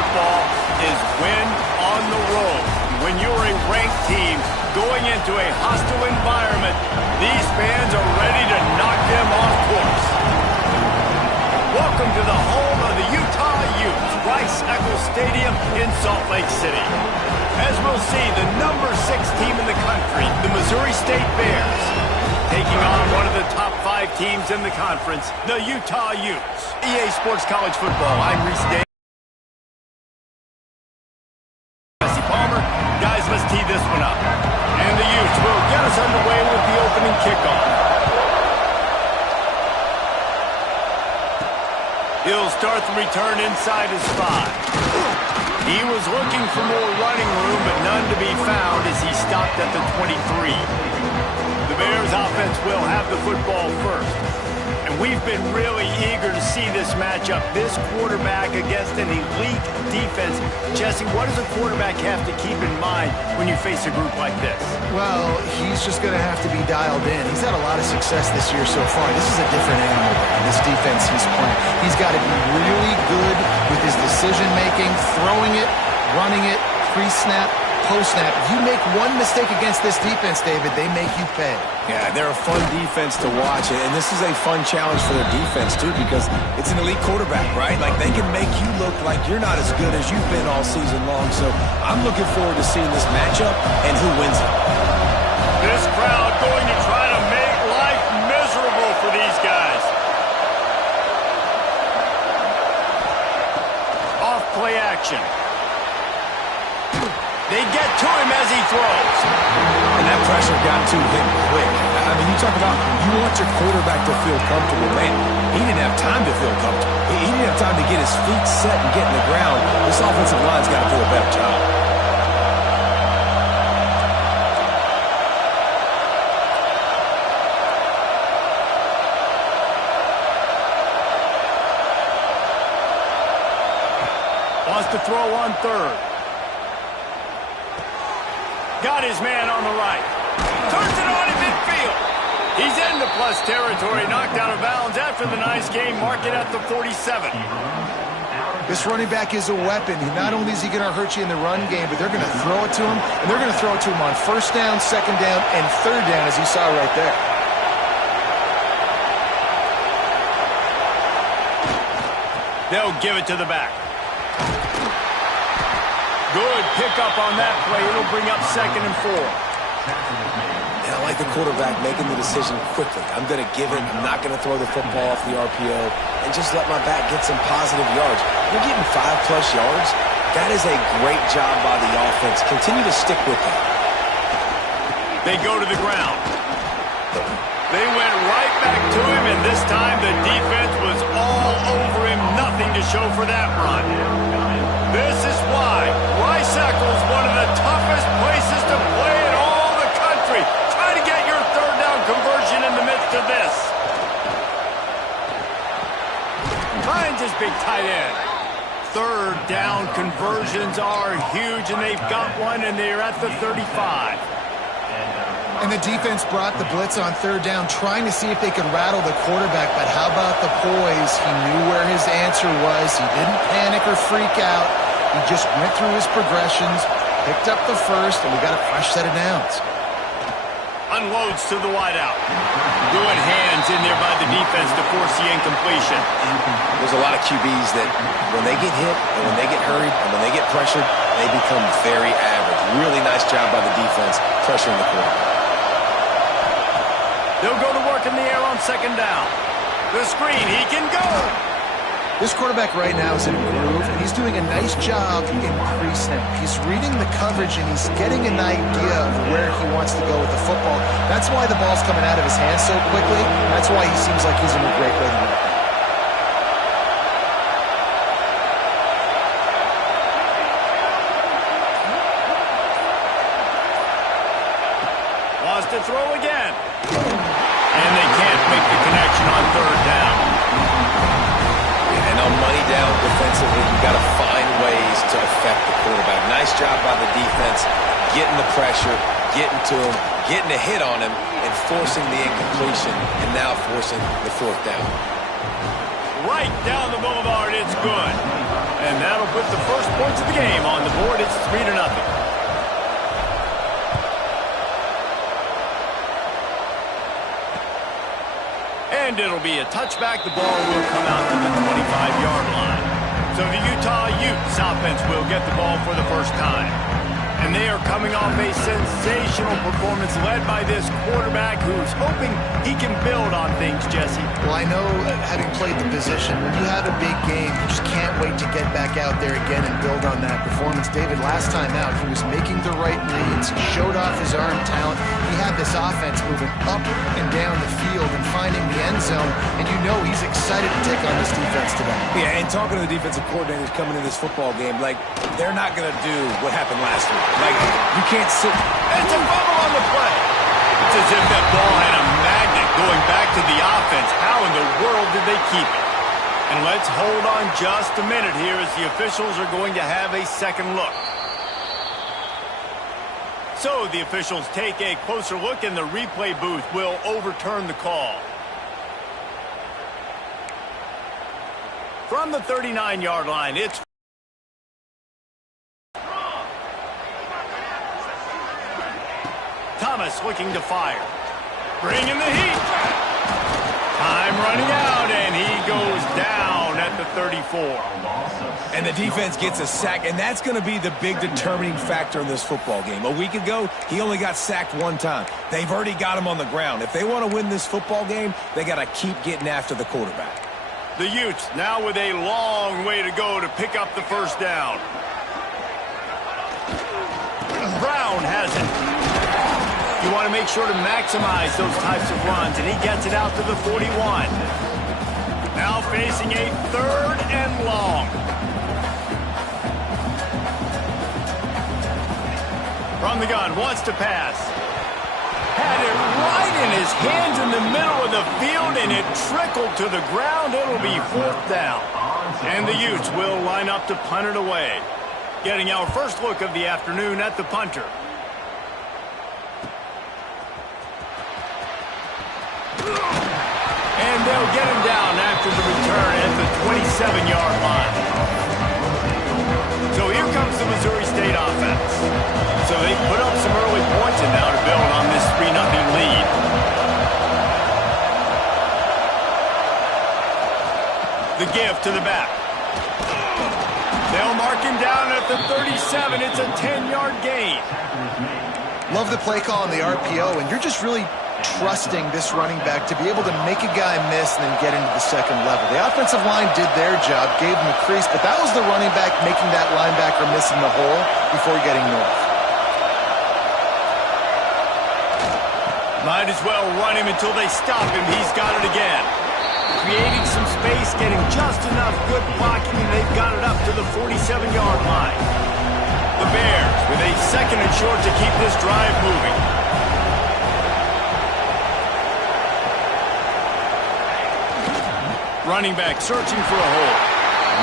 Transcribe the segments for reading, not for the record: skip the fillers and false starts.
football is win on the road. When you're a ranked team going into a hostile environment, these fans are ready to knock them off course. Welcome to the home of the Utah Utes, Rice-Eccles Stadium in Salt Lake City. As we'll see, the number 6 team in the country, the Missouri State Bears, taking on one of the top 5 teams in the conference, the Utah Utes. EA Sports College Football, I'm Reese Davis. Guys, let's tee this one up. And the Utes will get us underway with the opening kickoff. He'll start the return inside his 5. He was looking for more running room, but none to be found as he stopped at the 23. The Bears offense will have the football first. And we've been really eager to see this matchup, this quarterback against an elite defense. Jesse, what does a quarterback have to keep in mind when you face a group like this? Well, he's just going to have to be dialed in. He's had a lot of success this year so far. This is a different animal in this defense he's playing. He's got to be really good with his decision-making, throwing it, running it, pre-snap, post-snap. You make one mistake against this defense, David, they make you pay. Yeah, they're a fun defense to watch, and this is a fun challenge for their defense, too, because it's an elite quarterback, right? Like, they can make you look like you're not as good as you've been all season long, so I'm looking forward to seeing this matchup and who wins it. This crowd going to try to make life miserable for these guys. Off play action. They get to him as he throws. And that pressure got to him quick. I mean, you talk about you want your quarterback to feel comfortable. Man, he didn't have time to feel comfortable. He didn't have time to get his feet set and get in the ground. This offensive line's got to do a better job. Wants to throw on third. Got his man on the right. Turns it on in midfield. He's into plus territory, knocked out of bounds after the nice game. Mark it at the 47. This running back is a weapon. Not only is he going to hurt you in the run game, but they're going to throw it to him, and they're going to throw it to him on first down, second down, and third down, as you saw right there. They'll give it to the back. Good pickup on that play. It'll bring up 2nd and 4. And I like the quarterback making the decision quickly. I'm going to give it. I'm not going to throw the football off the RPO and just let my back get some positive yards. You're getting 5+ yards. That is a great job by the offense. Continue to stick with that. They go to the ground. They went right back to him, and this time the defense was all over him. Nothing to show for that run. This is why Rice-Eccles, one of the toughest places to play in all the country. Try to get your third down conversion in the midst of this. Finds his big tight end. Third down conversions are huge, and they've got one, and they're at the 35. And the defense brought the blitz on third down, trying to see if they could rattle the quarterback. But how about the poise? He knew where his answer was. He didn't panic or freak out. He just went through his progressions, picked up the first, and we got a fresh set of downs. Unloads to the wideout. Good hands in there by the defense to force the incompletion. There's a lot of QBs that when they get hit and when they get hurried and when they get pressured, they become very average. Really nice job by the defense pressuring the quarterback. They'll go to work in the air on 2nd down. The screen, he can go. This quarterback right now is in a groove, and he's doing a nice job in pre-snap. He's reading the coverage, and he's getting an idea of where he wants to go with the football. That's why the ball's coming out of his hands so quickly. That's why he seems like he's in a great rhythm right now. Wants to throw again. And they can't make the connection on 3rd down. And on money down defensively, you've got to find ways to affect the quarterback. Nice job by the defense, getting the pressure, getting to him, getting a hit on him, and forcing the incompletion, and now forcing the 4th down. Right down the boulevard, it's good. And that'll put the first points of the game on the board. It's 3-0. And it'll be a touchback. The ball will come out to the 25-yard line. So the Utah Utes offense will get the ball for the first time. And they are coming off a sensational performance led by this quarterback who's hoping he can build on things, Jesse. Well, I know, having played the position, when you have a big game, you just can't wait to get back out there again and build on that performance. David, last time out, he was making the right reads. He showed off his arm talent. He had this offense moving up and down the field and finding the end zone, and you know he's excited to take on this defense today. Yeah, and talking to the defensive coordinators coming into this football game, like, they're not going to do what happened last week. Like, you can't sit. It's a fumble on the play. It's as if that ball had a magnet going back to the offense. How in the world did they keep it? And let's hold on just a minute here as the officials are going to have a second look. So the officials take a closer look and the replay booth will overturn the call. From the 39-yard line, it's Thomas looking to fire. Bringing the heat. Time running out, and he goes down at the 34. And the defense gets a sack, and that's going to be the big determining factor in this football game. A week ago, he only got sacked one time. They've already got him on the ground. If they want to win this football game, they got to keep getting after the quarterback. The Utes now with a long way to go to pick up the first down. Brown has it. You want to make sure to maximize those types of runs, and he gets it out to the 41. Now facing a 3rd and long. From the gun, wants to pass. Had it right in his hands in the middle of the field, and it trickled to the ground. It'll be 4th down. And the Utes will line up to punt it away. Getting our first look of the afternoon at the punter. And they'll get him down after the return at the 27-yard line. So here comes the Missouri State offense. So they put up some early points and now to build on this 3-0 lead. The give to the back. They'll mark him down at the 37. It's a 10-yard gain. Love the play call on the RPO, and you're just really trusting this running back to be able to make a guy miss and then get into the second level. The offensive line did their job, gave him a crease, but that was the running back making that linebacker miss in the hole before getting north. Might as well run him until they stop him. He's got it again. Creating some space, getting just enough good blocking, and they've got it up to the 47-yard line. The Bears with a 2nd and short to keep this drive moving. Running back searching for a hole.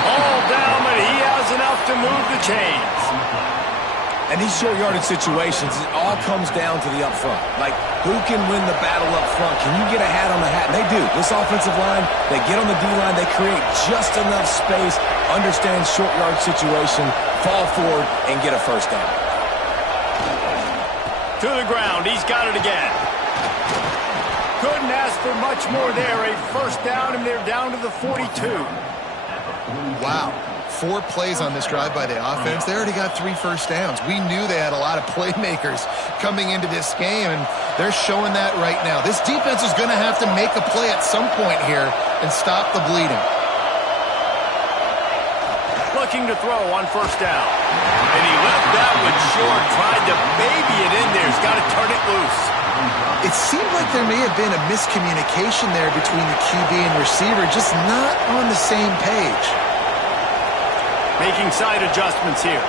All down, but he has enough to move the chains. And these short yardage situations, it all comes down to the up front. Like, who can win the battle up front? Can you get a hat on the hat? And they do. This offensive line, they get on the D-line, they create just enough space, understand short yard situation, fall forward, and get a first down. To the ground, he's got it again. Couldn't ask for much more there. A first down, and they're down to the 42. Wow. 4 plays on this drive by the offense. They already got 3 first downs. We knew they had a lot of playmakers coming into this game, and they're showing that right now. This defense is going to have to make a play at some point here and stop the bleeding. Looking to throw on first down. And he left that one short. Tried to baby it in there. He's got to turn it loose. It seemed like there may have been a miscommunication there between the QB and receiver, just not on the same page. Making side adjustments here.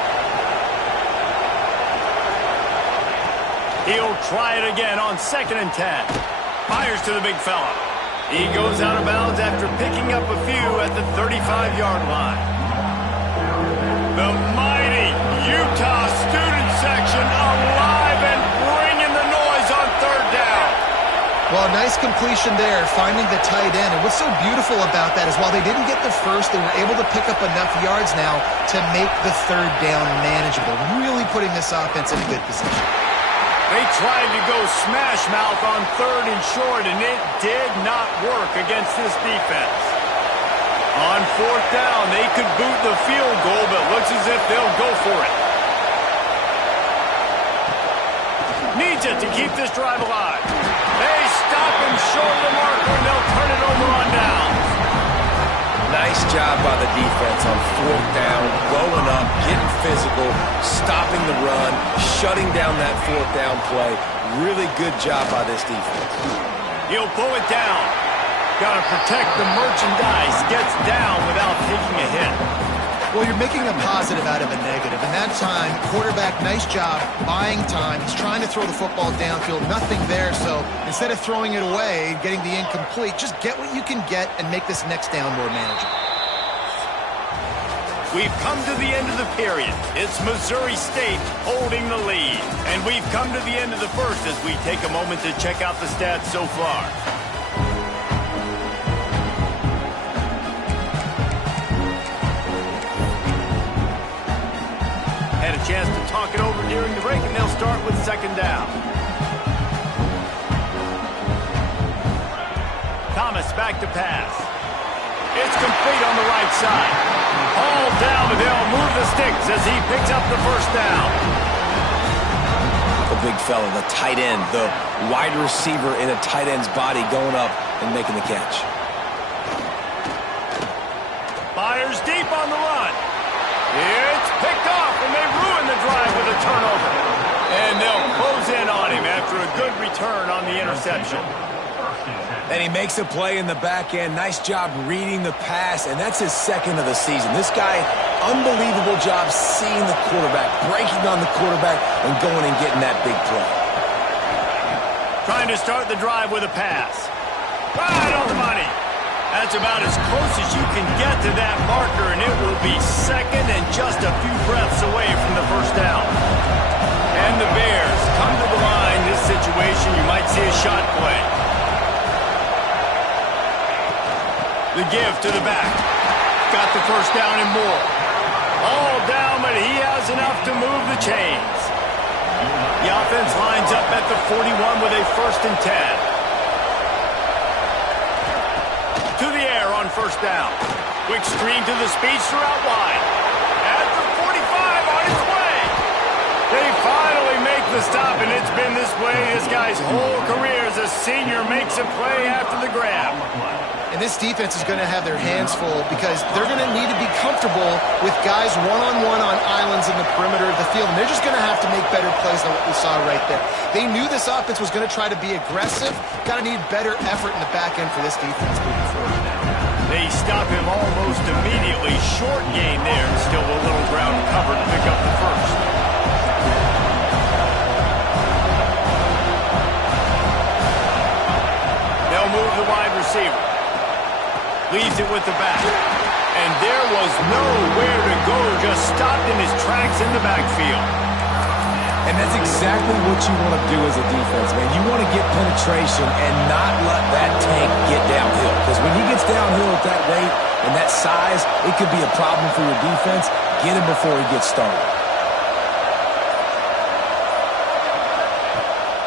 He'll try it again on 2nd and 10. Fires to the big fella. He goes out of bounds after picking up a few at the 35-yard line. The mighty Utah student section alive and bringing the noise on 3rd down. Well, a nice completion there, finding the tight end. And what's so beautiful about that is while they didn't get the first, they were able to pick up enough yards now to make the third down manageable, really putting this offense in a good position. They tried to go smash mouth on 3rd and short, and it did not work against this defense. On 4th down, they could boot the field goal, but looks as if they'll go for it. Needs it to keep this drive alive. They stop him short of the marker, and they'll turn it over on downs. Nice job by the defense on 4th down, going up, getting physical, stopping the run, shutting down that 4th down play. Really good job by this defense. He'll pull it down. Got to protect the merchandise. Gets down without taking a hit. Well, you're making a positive out of a negative. And that time, quarterback, nice job buying time. He's trying to throw the football downfield. Nothing there. So instead of throwing it away, getting the incomplete, just get what you can get and make this next down more manageable. We've come to the end of the period. It's Missouri State holding the lead. And we've come to the end of the first as we take a moment to check out the stats so far. Had a chance to talk it over during the break, and they'll start with 2nd down. Thomas back to pass. It's complete on the right side. All down, but they'll move the sticks as he picks up the 1st down. The big fella, the tight end, the wide receiver in a tight end's body going up and making the catch. Fires deep on the run. It's picked off, and they ruin the drive with a turnover. And they'll close in on him after a good return on the interception. And he makes a play in the back end. Nice job reading the pass, and that's his 2nd of the season. This guy, unbelievable job seeing the quarterback, breaking on the quarterback, and going and getting that big play. Trying to start the drive with a pass. Right on the money. That's about as close as you can get to that marker, and it will be 2nd and just a few breaths away from the 1st down. And the Bears come to the line. This situation, you might see a shot play. The give to the back. Got the 1st down and more. All down, but he has enough to move the chains. The offense lines up at the 41 with a 1st and 10. To the air on 1st down. Quick screen to the speedster out wide. At the 45 on its way. They finally make the stop, and it's been this way this guy's whole career as a senior makes a play after the grab. And this defense is going to have their hands full because they're going to need to be comfortable with guys one-on-one on islands in the perimeter of the field. And they're just going to have to make better plays than what we saw right there. They knew this offense was going to try to be aggressive. Got to need better effort in the back end for this defense moving forward. They stop him almost immediately. Short gain there. Still a little ground covered to pick up the 1st. They'll move the wide receiver. Leaves it with the back. And there was nowhere to go. Just stopped in his tracks in the backfield. And that's exactly what you want to do as a defense, man. You want to get penetration and not let that tank get downhill. Because when he gets downhill at that rate and that size, it could be a problem for your defense. Get him before he gets started.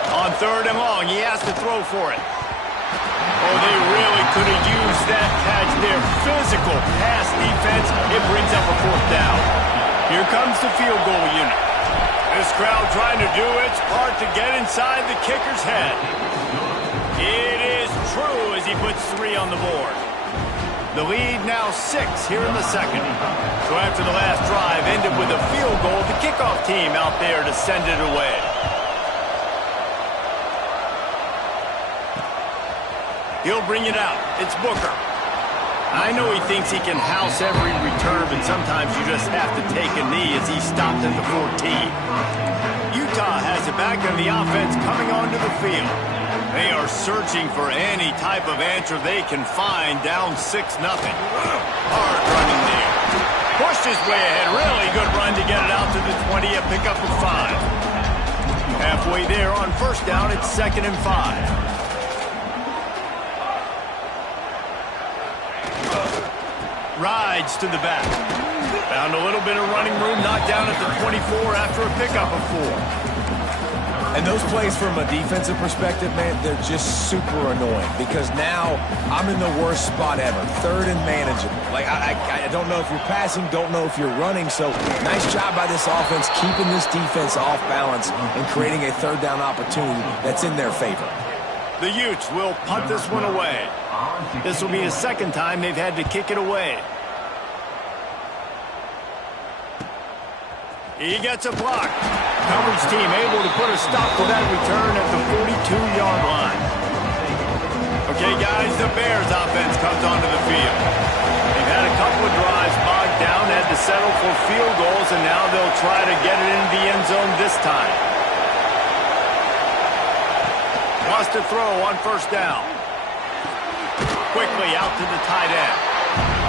On 3rd and long, he has to throw for it. Oh, they really could have used that catch there. Physical pass defense. It brings up a 4th down. Here comes the field goal unit. This crowd trying to do its part to get inside the kicker's head. It is true as he puts 3 on the board. The lead now 6 here in the 2nd. So after the last drive ended with a field goal, the kickoff team out there to send it away. He'll bring it out. It's Booker. I know he thinks he can house every return, but sometimes you just have to take a knee as he stopped at the 14. Utah has it back on the offense coming onto the field. They are searching for any type of answer they can find, down 6-0. Hard running there. Pushed his way ahead. Really good run to get it out to the 20, a pickup of 5. Halfway there on 1st down, it's 2nd and 5. Rides to the back. Found a little bit of running room, knocked down at the 24 after a pickup of 4. And those plays from a defensive perspective, man, they're just super annoying because now I'm in the worst spot ever. Third and manageable. Like, I don't know if you're passing, don't know if you're running. So nice job by this offense keeping this defense off balance and creating a third down opportunity that's in their favor. The Utes will punt this one away. This will be the second time they've had to kick it away. He gets a block. Coverage team able to put a stop to that return at the 42-yard line. Okay, guys, the Bears offense comes onto the field. They've had a couple of drives bogged down, had to settle for field goals, and now they'll try to get it into the end zone this time. Wants to throw on first down. Quickly out to the tight end.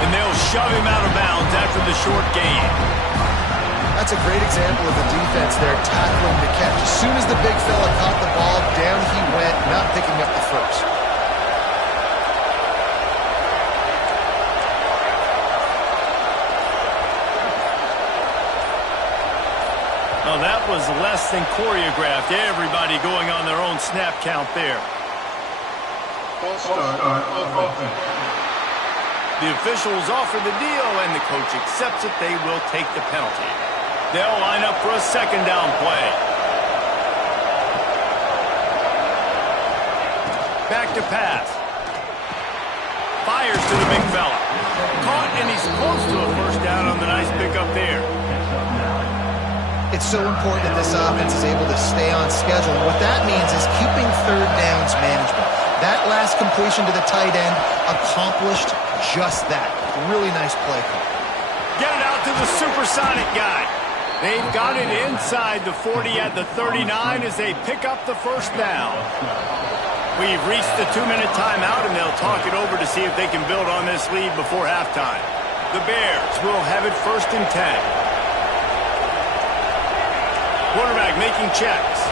And they'll shove him out of bounds after the short gain. That's a great example of the defense there tackling the catch. As soon as the big fella caught the ball, down he went, not picking up the first. Well, that was less than choreographed. Everybody going on their own snap count there. The officials offer the deal, and the coach accepts it. They will take the penalty. They'll line up for a second down play. Back to pass. Fires to the big fella. Caught, and he's close to a first down on the nice pickup there. It's so important that this offense is able to stay on schedule. What that means is keeping third downs manageable. That last completion to the tight end accomplished just that. Really nice play call. Get it out to the supersonic guy. They've got it inside the 40 at the 39 as they pick up the first down. We've reached the 2-minute timeout, and they'll talk it over to see if they can build on this lead before halftime. The Bears will have it 1st and 10. Quarterback making checks.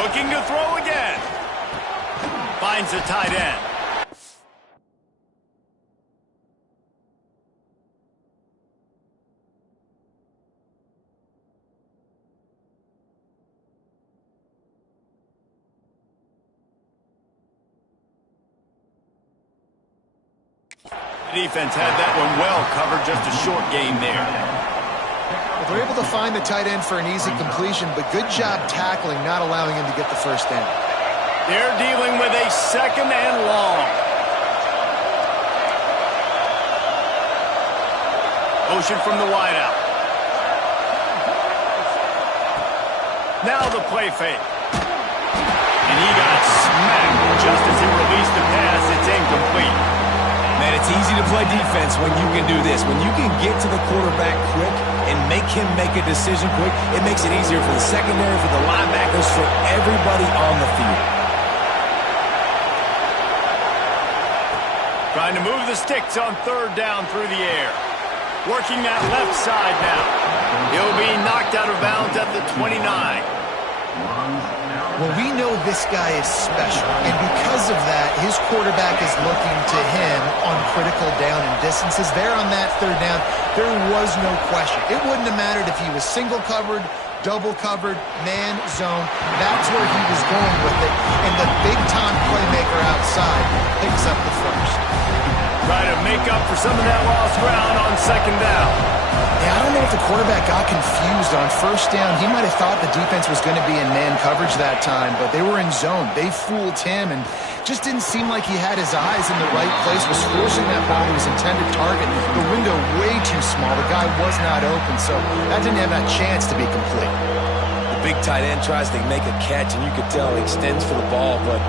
Looking to throw again. Finds the tight end. The defense had that one well covered, just a short gain there. Well, they're able to find the tight end for an easy completion, but good job tackling, not allowing him to get the first down. They're dealing with a second and long. Motion from the wideout. Now the play fake. And he got smacked just as he released the pass. It's incomplete. Man, it's easy to play defense when you can do this. When you can get to the quarterback quick and make him make a decision quick, it makes it easier for the secondary, for the linebackers, for everybody on the field. Trying to move the sticks on third down through the air. Working that left side now. He'll be knocked out of bounds at the 29. Well, we know this guy is special, and because of that, his quarterback is looking to him on critical down and distances. There on that third down, there was no question. It wouldn't have mattered if he was single covered, double covered, man, zone. That's where he was going with it, and the big-time playmaker outside picks up the first. Try to make up for some of that lost ground on second down. Yeah, I don't know if the quarterback got confused on first down. He might have thought the defense was going to be in man coverage that time, but they were in zone. They fooled him and just didn't seem like he had his eyes in the right place, was forcing that ball to his intended target. The window way too small. The guy was not open, so that didn't have that chance to be complete. The big tight end tries to make a catch, and you could tell he extends for the ball, but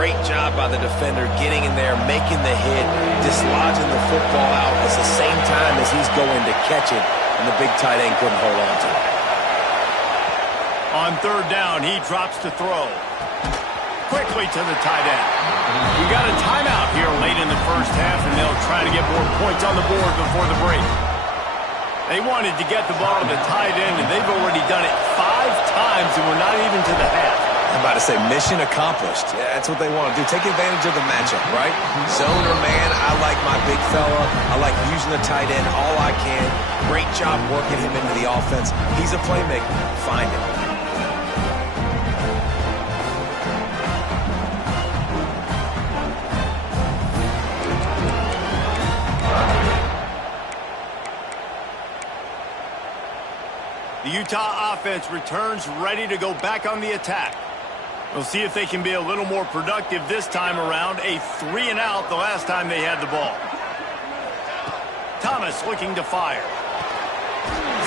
great job by the defender getting in there, making the hit, dislodging the football out at the same time as he's going to catch it, and the big tight end couldn't hold on to it. On third down, he drops to throw. Quickly to the tight end. We got a timeout here late in the first half, and they'll try to get more points on the board before the break. They wanted to get the ball to the tight end, and they've already done it 5 times, and we're not even to the half. I'm about to say mission accomplished. Yeah, that's what they want to do. Take advantage of the matchup, right? Zone or man, I like my big fella. I like using the tight end all I can. Great job working him into the offense. He's a playmaker. Find him. The Utah offense returns ready to go back on the attack. We'll see if they can be a little more productive this time around. A 3-and-out the last time they had the ball. Thomas looking to fire.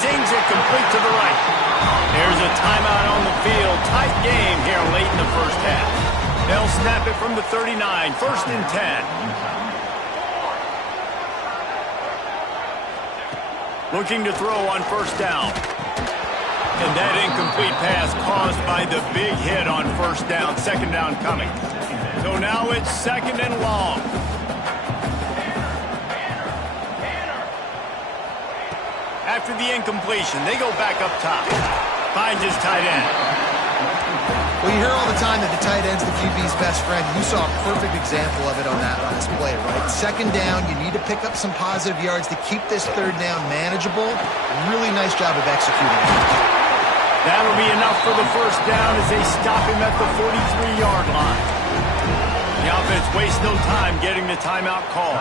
Zings it complete to the right. There's a timeout on the field. Tight game here late in the first half. They'll snap it from the 39. 1st and 10. Looking to throw on 1st down. And that incomplete pass caused by the big hit on 1st down. 2nd down coming. So now it's 2nd and long. After the incompletion, they go back up top. Finds his tight end. Well, you hear all the time that the tight end's the QB's best friend. You saw a perfect example of it on this play, right? 2nd down, you need to pick up some positive yards to keep this 3rd down manageable. Really nice job of executing it. That'll be enough for the 1st down as they stop him at the 43-yard line. The offense wastes no time getting the timeout call.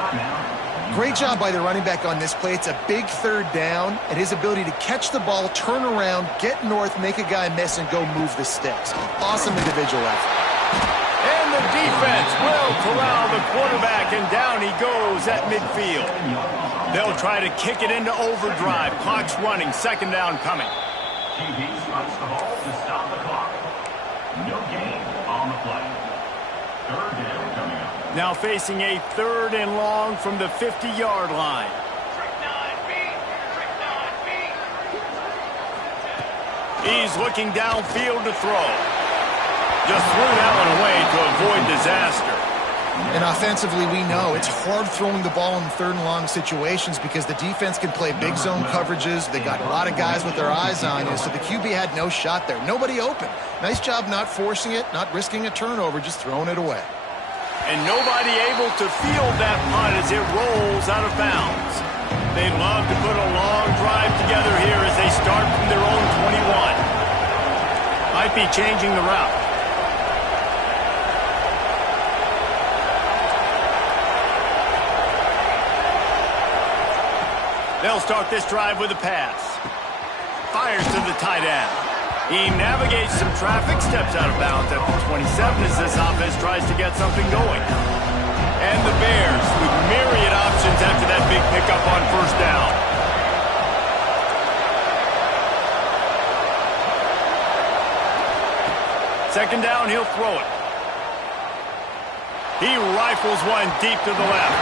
Great job by the running back on this play. It's a big 3rd down, and his ability to catch the ball, turn around, get north, make a guy miss, and go move the sticks. Awesome individual effort. And the defense will corral the quarterback, and down he goes at midfield. They'll try to kick it into overdrive. Clock's running. 2nd down coming. QB spots the ball to stop the clock. No gain on the play. 3rd down coming up. Now facing a 3rd and long from the 50-yard line. He's looking downfield to throw. Just threw that one away to avoid disaster. And offensively, we know it's hard throwing the ball in 3rd and long situations because the defense can play big zone coverages. They got a lot of guys with their eyes on you, so the QB had no shot there. Nobody open. Nice job not forcing it, not risking a turnover, just throwing it away. And nobody able to field that punt as it rolls out of bounds. They'd love to put a long drive together here as they start from their own 21. Might be changing the route. They'll start this drive with a pass. Fires to the tight end. He navigates some traffic, steps out of bounds at the 27 as this offense tries to get something going. And the Bears with myriad options after that big pickup on 1st down. Second down, he'll throw it. He rifles one deep to the left.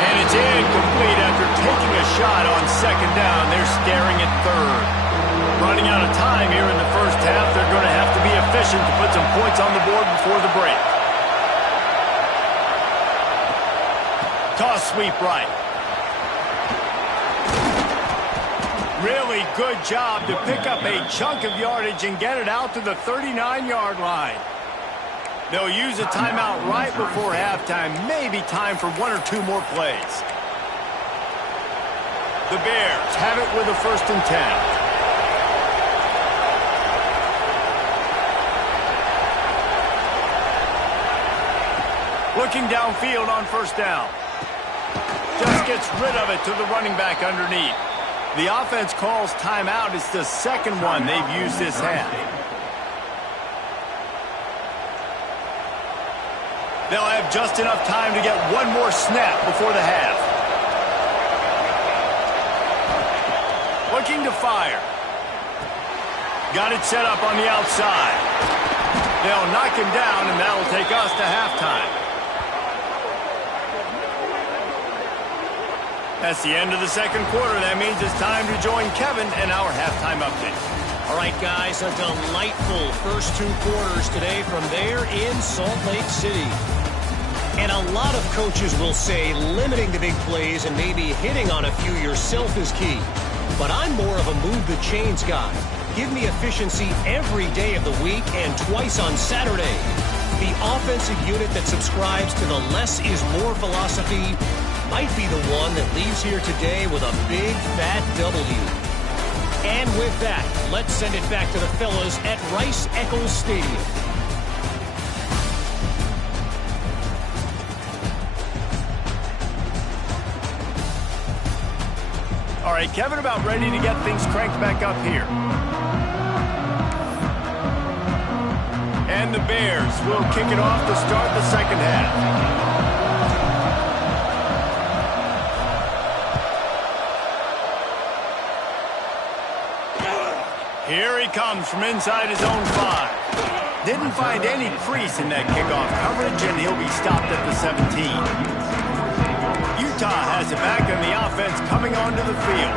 And it's incomplete after taking a shot on 2nd down. They're staring at 3rd. Running out of time here in the first half. They're going to have to be efficient to put some points on the board before the break. Toss sweep right. Really good job to pick up a chunk of yardage and get it out to the 39-yard line. They'll use a timeout right before halftime. Maybe time for 1 or 2 more plays. The Bears have it with a 1st and 10. Looking downfield on 1st down. Just gets rid of it to the running back underneath. The offense calls timeout. It's the 2nd one they've used this half. They'll have just enough time to get one more snap before the half. Looking to fire. Got it set up on the outside. They'll knock him down, and that'll take us to halftime. That's the end of the 2nd quarter. That means it's time to join Kevin and our halftime update. All right, guys, a delightful first 2 quarters today from there in Salt Lake City. And a lot of coaches will say limiting the big plays and maybe hitting on a few yourself is key. But I'm more of a move the chains guy. Give me efficiency every day of the week and twice on Saturday. The offensive unit that subscribes to the less is more philosophy might be the one that leaves here today with a big fat W. And with that, let's send it back to the fellas at Rice-Eccles Stadium. All right, Kevin, about ready to get things cranked back up here. And the Bears will kick it off to start the second half. Here he comes from inside his own 5. Didn't find any crease in that kickoff coverage, and he'll be stopped at the 17. Utah has it back, and the offense coming onto the field.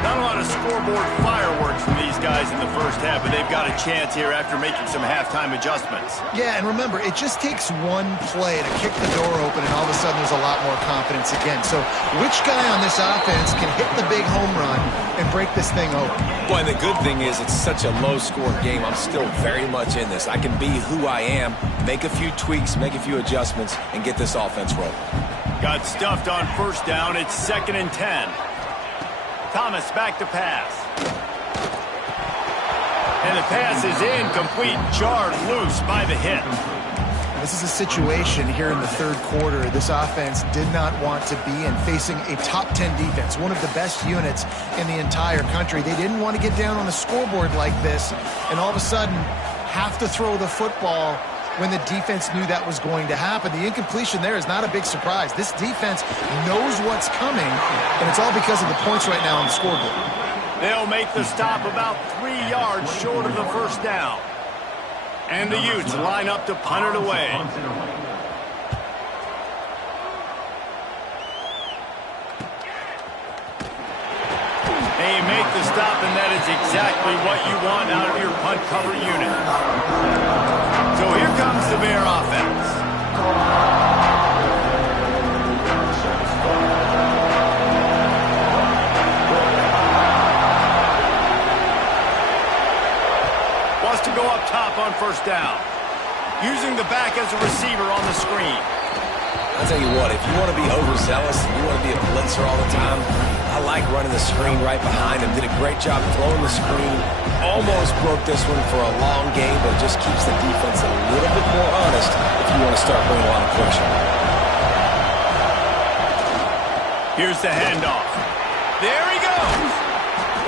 Not a lot of scoreboard fireworks from these guys in the first half, but they've got a chance here after making some halftime adjustments. Yeah, and remember, it just takes one play to kick the door open, and all of a sudden there's a lot more confidence again. So which guy on this offense can hit the big home run and break this thing open? Boy, the good thing is it's such a low-score game. I'm still very much in this. I can be who I am, make a few tweaks, make a few adjustments, and get this offense rolling. Got stuffed on first down. It's 2nd and 10. Thomas back to pass. And the pass is incomplete, jarred loose by the hit. This is a situation here in the third quarter this offense did not want to be in, facing a top 10 defense, one of the best units in the entire country. They didn't want to get down on the scoreboard like this and all of a sudden have to throw the football when the defense knew that was going to happen. The incompletion there is not a big surprise. This defense knows what's coming, and it's all because of the points right now on the scoreboard. They'll make the stop about 3 yards short of the first down. And the Utes line up to punt it away. They make the stop, and that is exactly what you want out of your punt cover unit. So here comes the Bear offense. Wants to go up top on first down. Using the back as a receiver on the screen. I'll tell you what, if you want to be overzealous and you want to be a blitzer all the time, I like running the screen right behind him. Did a great job throwing the screen. Almost broke this one for a long game, but just keeps the defense a little bit more honest if you want to start bringing a lot of pressure. Here's the handoff. There he goes.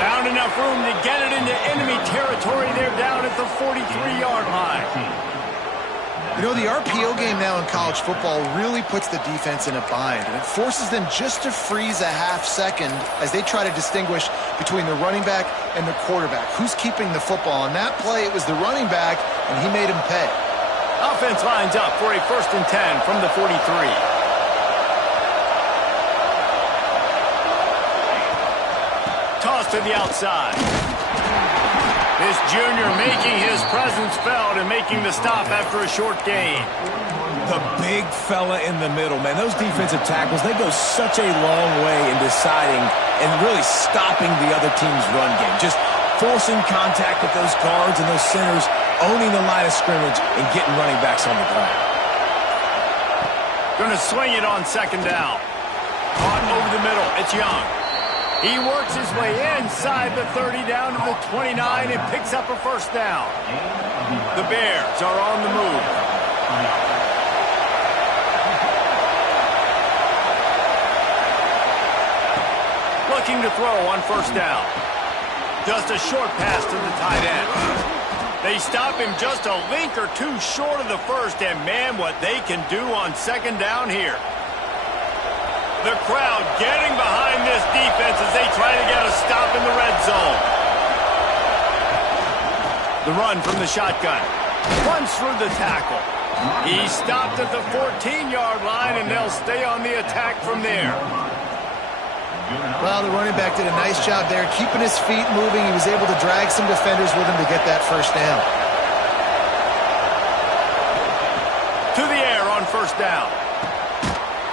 Found enough room to get it into enemy territory. They're down at the 43-yard line. You know, the RPO game now in college football really puts the defense in a bind, and it forces them just to freeze a half second as they try to distinguish between the running back and the quarterback. Who's keeping the football? On that play, it was the running back, and he made him pay. Offense lines up for a 1st and 10 from the 43. Toss to the outside. This junior making his presence felt and making the stop after a short gain. The big fella in the middle, man. Those defensive tackles, they go such a long way in deciding and really stopping the other team's run game. Just forcing contact with those guards and those centers, owning the line of scrimmage, and getting running backs on the ground. Going to swing it on 2nd down. Caught over the middle. It's Young. He works his way inside the 30 down to the 29 and picks up a 1st down. The Bears are on the move. Looking to throw on 1st down. Just a short pass to the tight end. They stop him just a link or two short of the 1st, and man, what they can do on 2nd down here. The crowd getting behind this defense as they try to get a stop in the red zone. The run from the shotgun. Runs through the tackle. He stopped at the 14-yard line, and they'll stay on the attack from there. Well, the running back did a nice job there, keeping his feet moving. He was able to drag some defenders with him to get that 1st down. To the air on 1st down.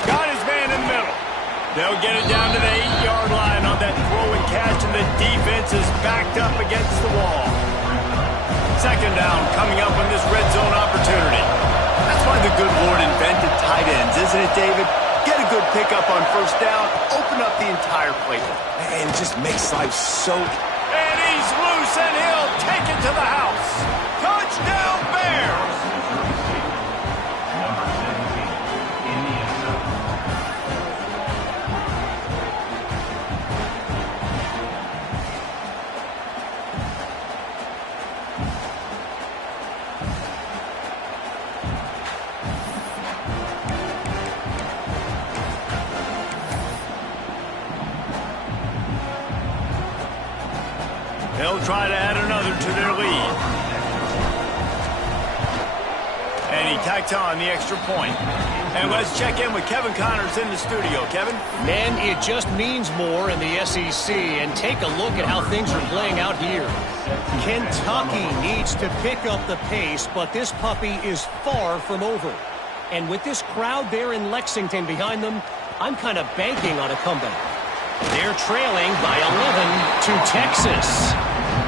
Got his man in the middle. They'll get it down to the 8-yard line on that throw and catch, and the defense is backed up against the wall. Second down coming up on this red zone opportunity. That's why the good Lord invented tight ends, isn't it, David? Get a good pickup on first down, open up the entire playbook. And just makes life so... And he's loose, and he'll take it to the house. Touchdown, Bears! Number 17 in the end zone. They'll try to add another to their lead. And he tacks on the extra point. And let's check in with Kevin Connors in the studio. Kevin? Men, it just means more in the SEC. And take a look at how things are playing out here. Kentucky needs to pick up the pace, but this puppy is far from over. And with this crowd there in Lexington behind them, I'm kind of banking on a comeback. They're trailing by 11 to Texas.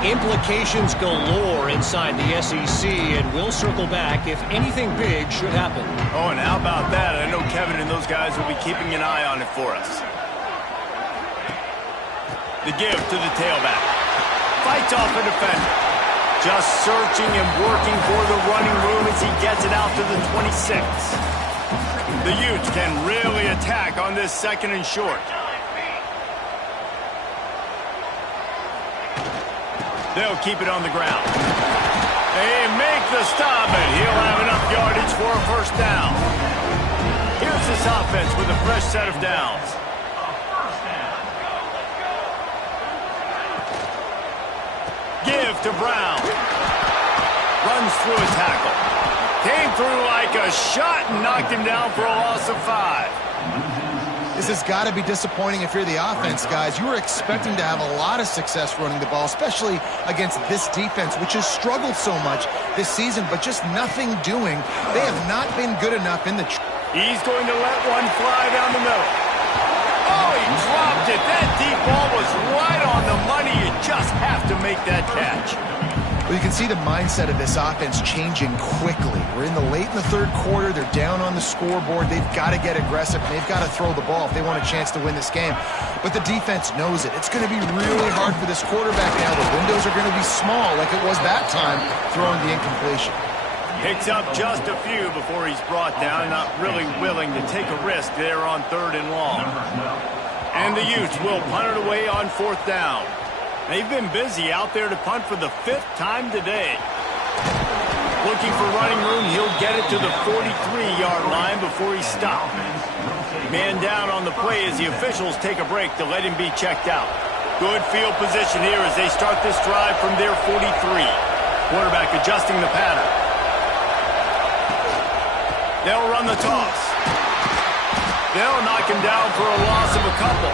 Implications galore inside the SEC, and we'll circle back if anything big should happen. Oh, and how about that? I know Kevin and those guys will be keeping an eye on it for us. The give to the tailback. Fights off a defender. Just searching and working for the running room as he gets it out to the 26. The Utes can really attack on this second and short. They'll keep it on the ground. They make the stop, and he'll have enough yardage for a first down. Here's this offense with a fresh set of downs. Give to Brown. Runs through a tackle. Came through like a shot and knocked him down for a loss of 5. This has got to be disappointing if you're the offense, guys. You were expecting to have a lot of success running the ball, especially against this defense, which has struggled so much this season, but just nothing doing. They have not been good enough in the... He's going to let one fly down the middle. Oh, he dropped it. That deep ball was right on the money. You just have to make that catch. Well, you can see the mindset of this offense changing quickly. We're in the late in the third quarter. They're down on the scoreboard. They've got to get aggressive. They've got to throw the ball if they want a chance to win this game. But the defense knows it. It's going to be really hard for this quarterback now. The windows are going to be small like it was that time throwing the incompletion. Picks up just a few before he's brought down. Not really willing to take a risk there on third and long. And the Utes will punt it away on fourth down. They've been busy out there to punt for the 5th time today. Looking for running room, he'll get it to the 43-yard line before he's stopped. Man down on the play as the officials take a break to let him be checked out. Good field position here as they start this drive from their 43. Quarterback adjusting the pattern. They'll run the toss. They'll knock him down for a loss of a couple.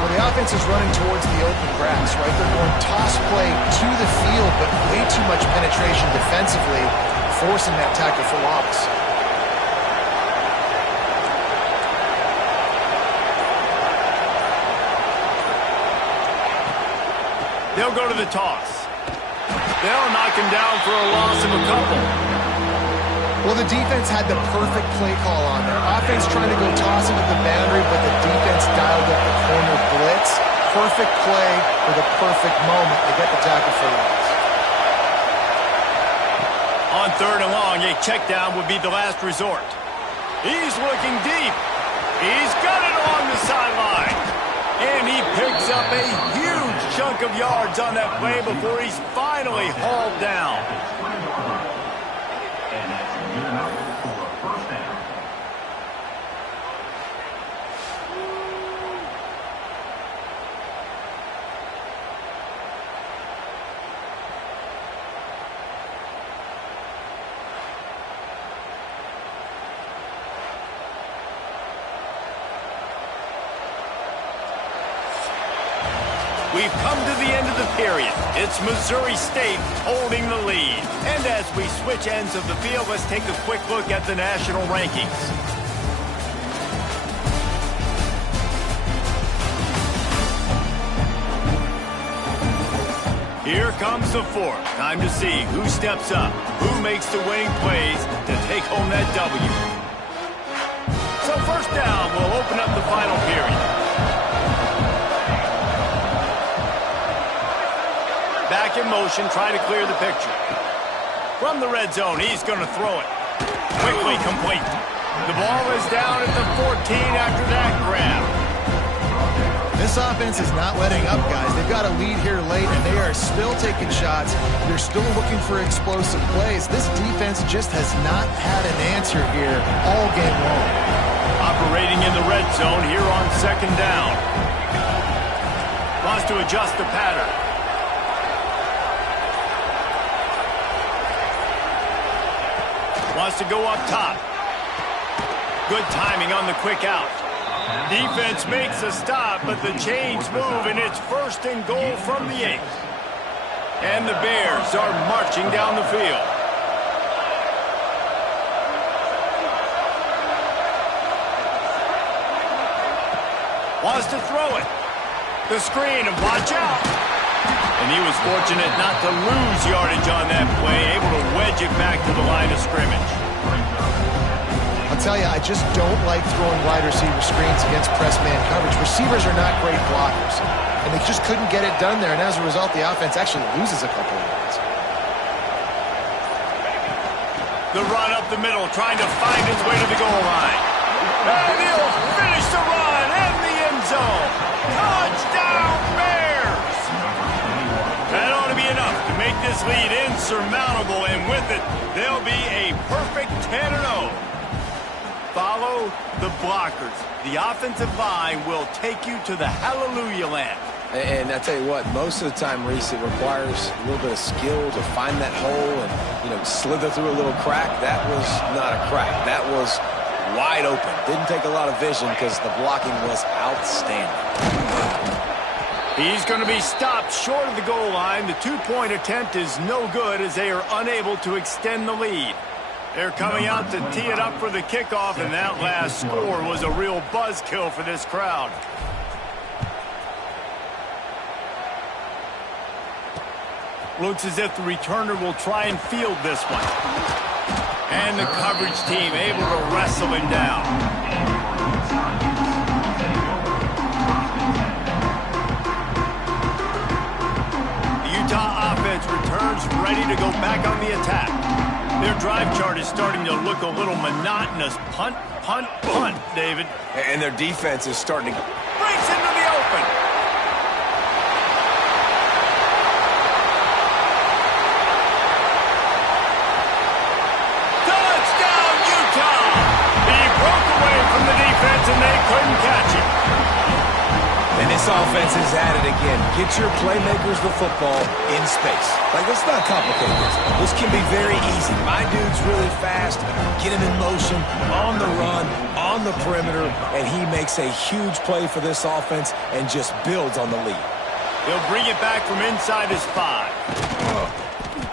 Well, the offense is running towards the open grass, right? They're going toss play to the field, but way too much penetration defensively, forcing that tackle for loss. They'll go to the toss. They'll knock him down for a loss of a couple. Well, the defense had the perfect play call on there. Offense trying to go toss it at the boundary, but the defense dialed up the corner blitz. Perfect play for the perfect moment to get the tackle for loss. On third and long, a check down would be the last resort. He's looking deep. He's got it along the sideline. And he picks up a huge chunk of yards on that play before he's finally hauled down. We've come to the end of the period. It's Missouri State holding the lead. And as we switch ends of the field, let's take a quick look at the national rankings. Here comes the fourth. Time to see who steps up, who makes the winning plays to take home that W. So first down will open up the final period. Back in motion, try to clear the picture. From the red zone, he's going to throw it. Quickly complete. The ball is down at the 14 after that grab. This offense is not letting up, guys. They've got a lead here late, and they are still taking shots. They're still looking for explosive plays. This defense just has not had an answer here all game long. Operating in the red zone here on second down. Wants to adjust the pattern. Wants to go up top. Good timing on the quick out. Defense makes a stop, but the chains move, and it's first and goal from the 8. And the Bears are marching down the field. Wants to throw it. The screen, and watch out. And he was fortunate not to lose yardage on that play, able to wedge it back to the line of scrimmage. I'll tell you, I just don't like throwing wide receiver screens against press man coverage. Receivers are not great blockers, and they just couldn't get it done there, and as a result, the offense actually loses a couple of yards. The run up the middle, trying to find his way to the goal line. And he'll finish the run in the end zone. Touchdown, Bears! That ought to be enough to make this lead insurmountable, and with it, they'll be a perfect 10-0. Follow the blockers. The offensive line will take you to the hallelujah land. And I tell you what, most of the time, Reese, it requires a little bit of skill to find that hole and, slither through a little crack. That was not a crack. That was wide open. Didn't take a lot of vision because the blocking was outstanding. He's going to be stopped short of the goal line. The two-point attempt is no good as they are unable to extend the lead. They're coming out to tee it up for the kickoff, and that last score was a real buzzkill for this crowd. Looks as if the returner will try and field this one. And the coverage team able to wrestle him down. The Utah offense returns ready to go back on the attack. Their drive chart is starting to look a little monotonous. Punt, punt, punt, David. And their defense is starting to... Breaks into the open. Touchdown, Utah! He broke away from the defense, and they couldn't catch him. And this offense is at it again. Get your playmakers the football in space. Let's not complicate this. This can be very easy. My dude's really fast. Get him in motion, on the run, on the perimeter, and he makes a huge play for this offense and just builds on the lead. He'll bring it back from inside his 5.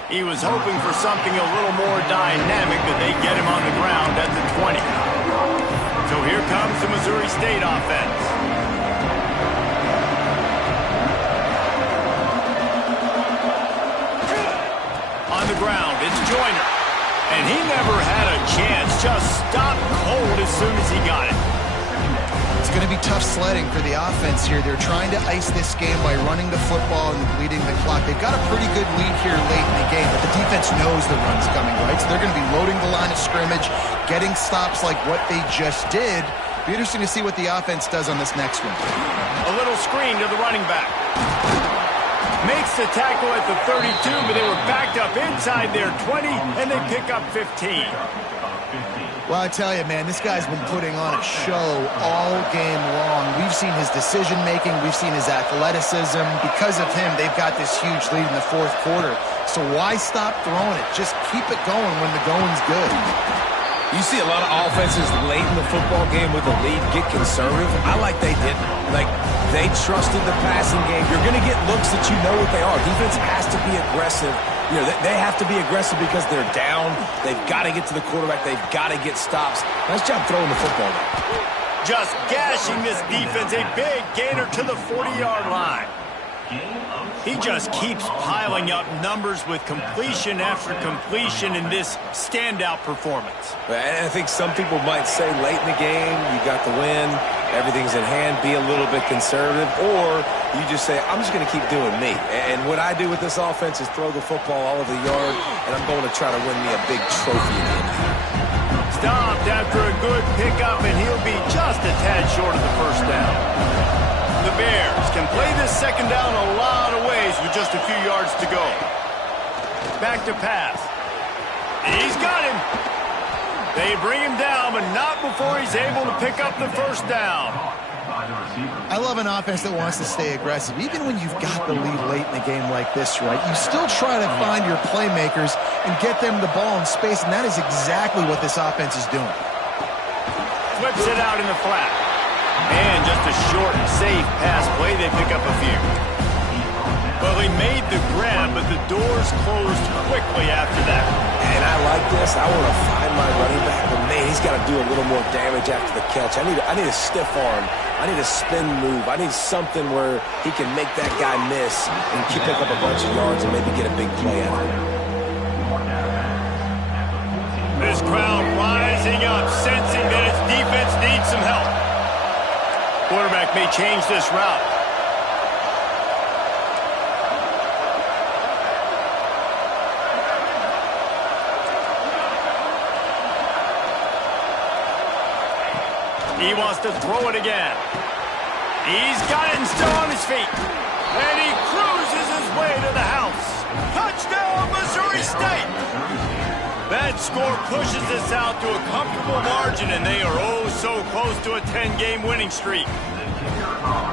He was hoping for something a little more dynamic, but they get him on the ground at the 20. So here comes the Missouri State offense. On the ground, it's Joyner. And he never had a chance, just stopped cold as soon as he got it. It's going to be tough sledding for the offense here. They're trying to ice this game by running the football and bleeding the clock. They've got a pretty good lead here late in the game, but the defense knows the run's coming, right? So they're going to be loading the line of scrimmage, getting stops like what they just did. Be interesting to see what the offense does on this next one. A little screen to the running back. Makes the tackle at the 32, but they were backed up inside their 20, and they pick up 15. Well, I tell you, man, this guy's been putting on a show all game long. We've seen his decision-making. We've seen his athleticism. Because of him, they've got this huge lead in the fourth quarter. So why stop throwing it? Just keep it going when the going's good. You see a lot of offenses late in the football game with the lead get conservative. I like they didn't. They trusted the passing game. You're going to get looks that you know what they are. Defense has to be aggressive. They have to be aggressive because they're down. They've got to get to the quarterback. They've got to get stops. Nice job throwing the football there. Just gashing this defense. A big gainer to the 40-yard line. He just keeps piling up numbers with completion after completion in this standout performance. And I think some people might say late in the game, you got the win, everything's in hand, be a little bit conservative, or you just say, I'm just going to keep doing me. And what I do with this offense is throw the football all over the yard, and I'm going to try to win me a big trophy in the end. Stopped after a good pickup, and he'll be just a tad short of the first down. The Bears can play this second down a lot of ways with just a few yards to go. Back to pass. He's got him. They bring him down, but not before he's able to pick up the first down. I love an offense that wants to stay aggressive. Even when you've got the lead late in a game like this, right, you still try to find your playmakers and get them the ball in space, and that is exactly what this offense is doing. Flips it out in the flat. And just a short, safe pass play, they pick up a few. Well, he made the grab, but the doors closed quickly after that. And I like this. I want to find my running back, but man, he's got to do a little more damage after the catch. I need a stiff arm. I need a spin move. I need something where he can make that guy miss and pick up a bunch of yards and maybe get a big play out of it. This crowd rising up, sensing that its defense needs some help. Quarterback may change this route. He wants to throw it again. He's got it and still on his feet. And he cruises his way to the house. Touchdown, Missouri State! That score pushes us out to a comfortable margin, and they are oh so close to a 10-game winning streak.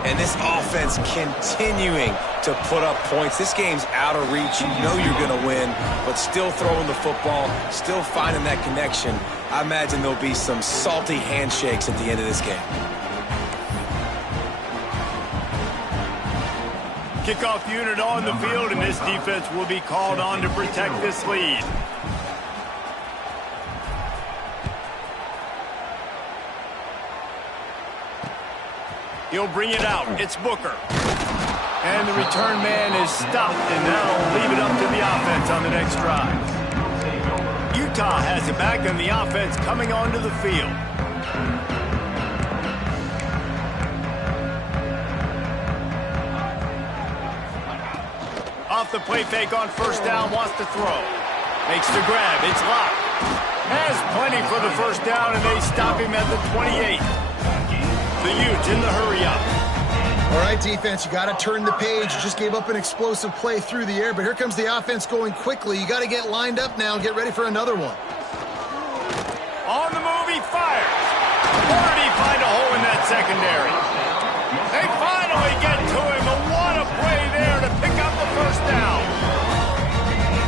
And this offense continuing to put up points. This game's out of reach. You know you're going to win, but still throwing the football, still finding that connection. I imagine there'll be some salty handshakes at the end of this game. Kickoff unit on the field, and this defense will be called on to protect this lead. He'll bring it out. It's Booker. And the return man is stopped, and that'll leave it up to the offense on the next drive. Utah has it back, and the offense coming onto the field. Off the play fake on first down, wants to throw. Makes the grab. It's locked. Has plenty for the first down, and they stop him at the 28. The Utes in the hurry-up. All right, defense, you got to turn the page. You just gave up an explosive play through the air, but here comes the offense going quickly. You got to get lined up now and get ready for another one. On the move, he fires. Where did he find a hole in that secondary? They finally get to him, and what a play there to pick up the first down.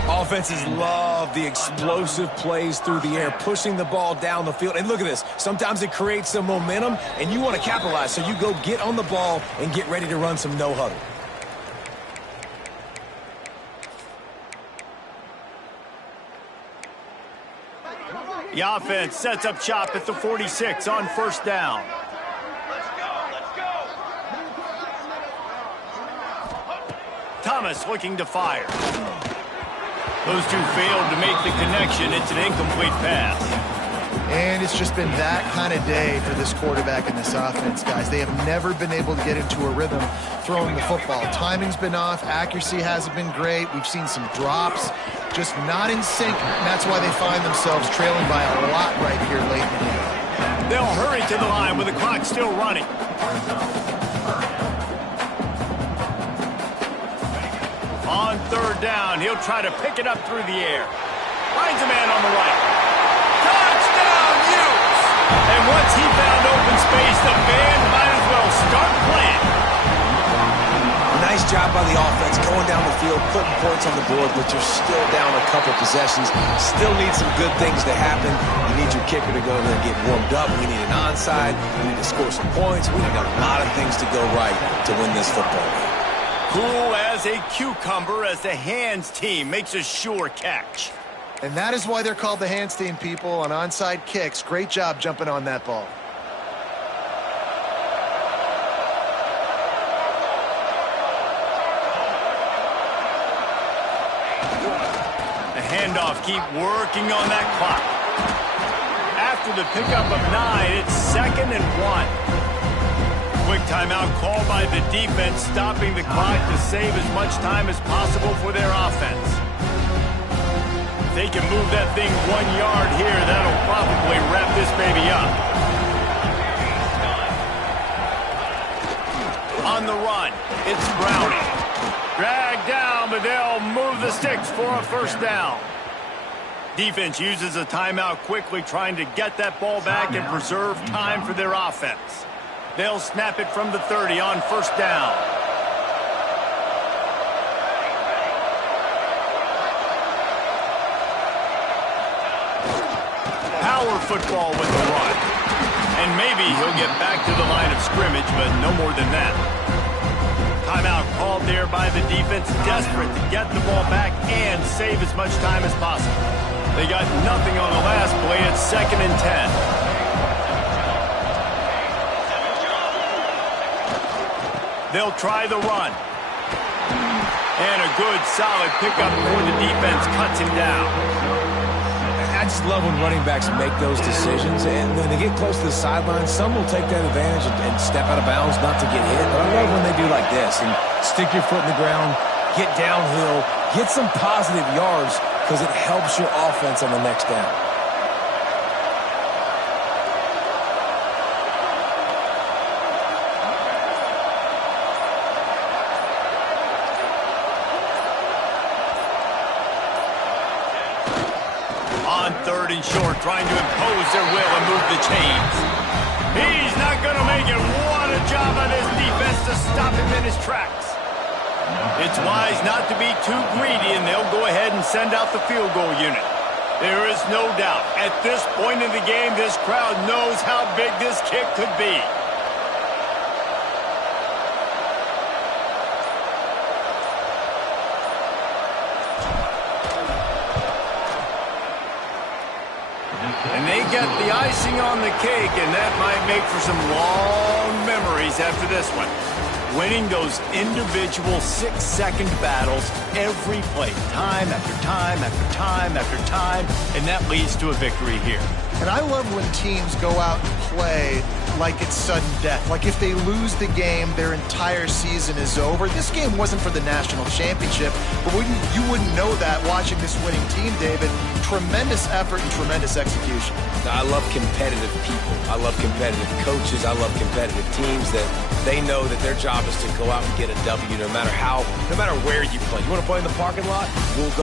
Offenses love the explosive plays through the air, pushing the ball down the field. And look at this. Sometimes it creates some momentum, and you want to capitalize. So you go get on the ball and get ready to run some no-huddle. The offense sets up shop at the 46 on first down. Thomas looking to fire. Those two failed to make the connection. It's an incomplete pass. And it's just been that kind of day for this quarterback and this offense, guys. They have never been able to get into a rhythm throwing the football. Timing's been off. Accuracy hasn't been great. We've seen some drops, just not in sync. And that's why they find themselves trailing by a lot right here late in the game. They'll hurry to the line with the clock still running. On third down, he'll try to pick it up through the air. Finds a man on the right. Touchdown, Utes! And once he found open space, the band might as well start playing. Nice job by the offense going down the field, putting points on the board, but you're still down a couple possessions. Still need some good things to happen. You need your kicker to go there and get warmed up. We need an onside. We need to score some points. We need a lot of things to go right to win this football game. Cool as a cucumber as the hands team makes a sure catch. And that is why they're called the hands team, people, on onside kicks. Great job jumping on that ball. The handoff, keep working on that clock. After the pickup of 9, it's 2nd and 1. Quick timeout called by the defense, stopping the clock to save as much time as possible for their offense. If they can move that thing 1 yard here, that'll probably wrap this baby up. On the run, it's Browning. Dragged down, but they'll move the sticks for a first down. Defense uses a timeout quickly, trying to get that ball back and preserve time for their offense. They'll snap it from the 30 on first down. Power football with the run. And maybe he'll get back to the line of scrimmage, but no more than that. Timeout called there by the defense, desperate to get the ball back and save as much time as possible. They got nothing on the last play. It's 2nd and 10. They'll try the run. And a good, solid pickup for the defense cuts him down. I just love when running backs make those decisions, and when they get close to the sideline, some will take that advantage and step out of bounds not to get hit. But I love when they do like this and stick your foot in the ground, get downhill, get some positive yards because it helps your offense on the next down. On 3rd and short, trying to impose their will and move the chains. He's not going to make it. What a job by this defense to stop him in his tracks. It's wise not to be too greedy, and they'll go ahead and send out the field goal unit. There is no doubt, at this point in the game, this crowd knows how big this kick could be. And they get the icing on the cake, and that might make for some long memories after this one. Winning those individual 6-second battles every play, time after time after time after time, and that leads to a victory here. And I love when teams go out and play like it's sudden death. Like if they lose the game, their entire season is over. This game wasn't for the national championship, but you wouldn't know that watching this winning team, David. Tremendous effort and tremendous execution. I love competitive people. I love competitive coaches. I love competitive teams that they know that their job is to go out and get a W no matter where you play. You want to play in the parking lot? We'll go.